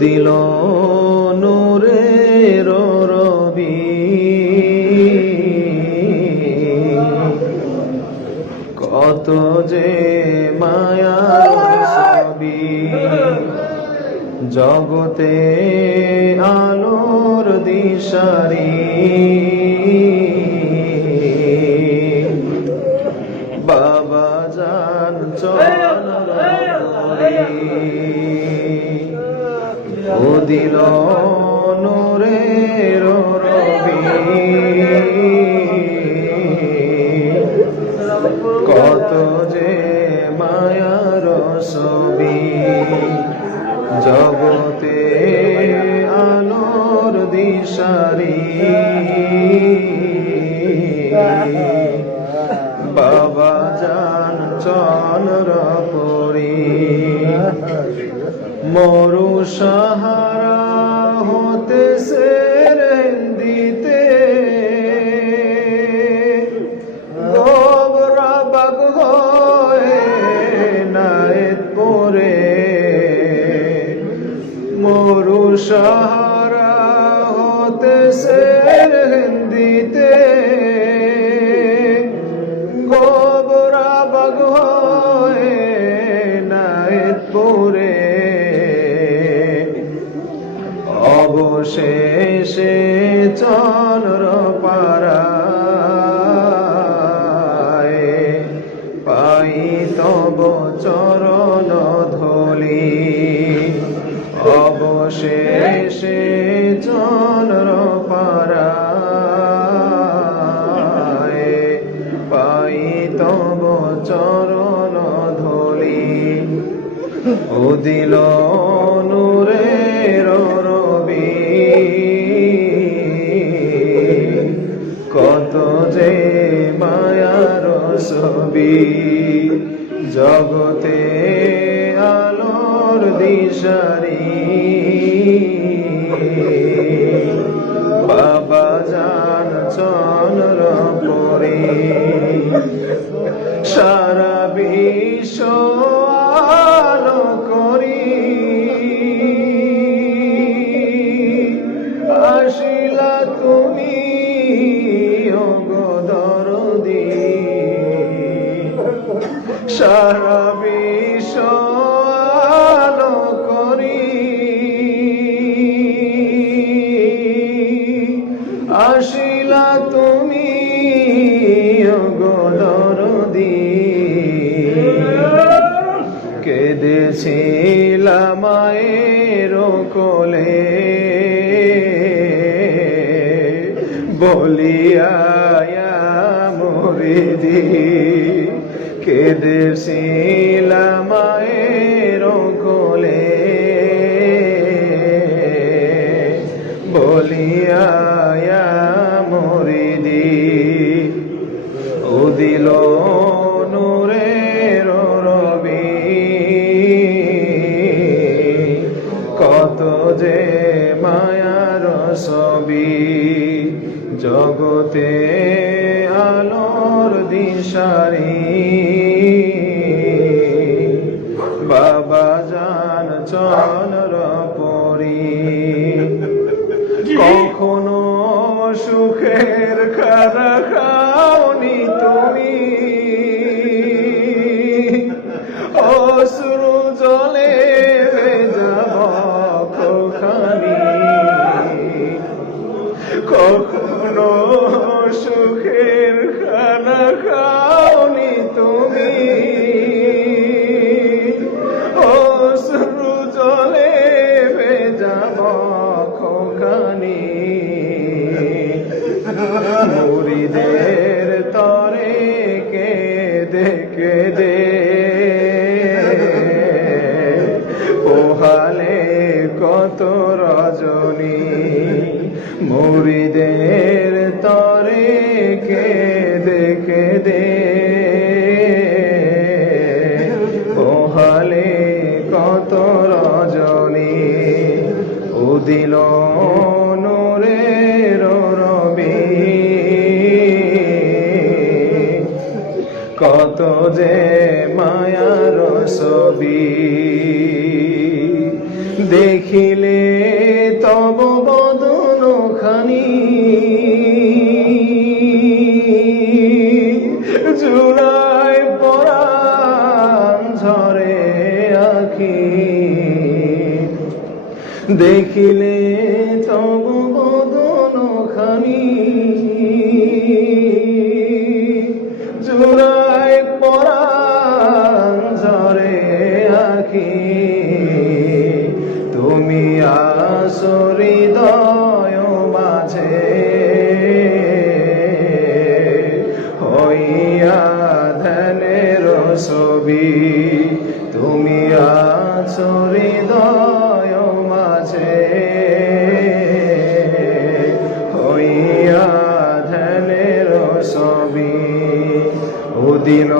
উদিল নূরের রবি। কত যে মায়া সবি জগতে আলোর দিশারি। আলোর দিশারি। বাবা জান চল রি মরু সাহারা হতে সে সাহারা হতে সে দিতে গোবরা বাগ হয়ে অবশেষে চন্দ্র অবশেষে চন্দ্র পারায় পাই তব চরণ ধলি। ও দিল নূরের রবি। কত যে মায়ার ছবি, জগতে দিশারি বাবা জান চন্দ্র পরি সারা বিশ্ব আলো করি। আসিলা তুমি অগদরদি সারা বিশ্ব কেঁদেছিলাম মায়ের কোলে। বলিয়া মরিদি কেঁদেছিলাম মায়ের ছবি জগতে আলোর দিশারি। বাবা জান চন্দ্র পরি। কখনো সুখের মুড়িদের তরে কে দেখে দে পোহালে কত রজনী উদিল নূরের রবি। কত যে মায়ার ছবি দেখিলে তব আখি। দেখিলে তব বদন খানি জুলাই পরাণ আখি। তুমি আসরি দয় তুমি আছো দয় মাঝে। হইয়া ধ্যানের সবি উদিন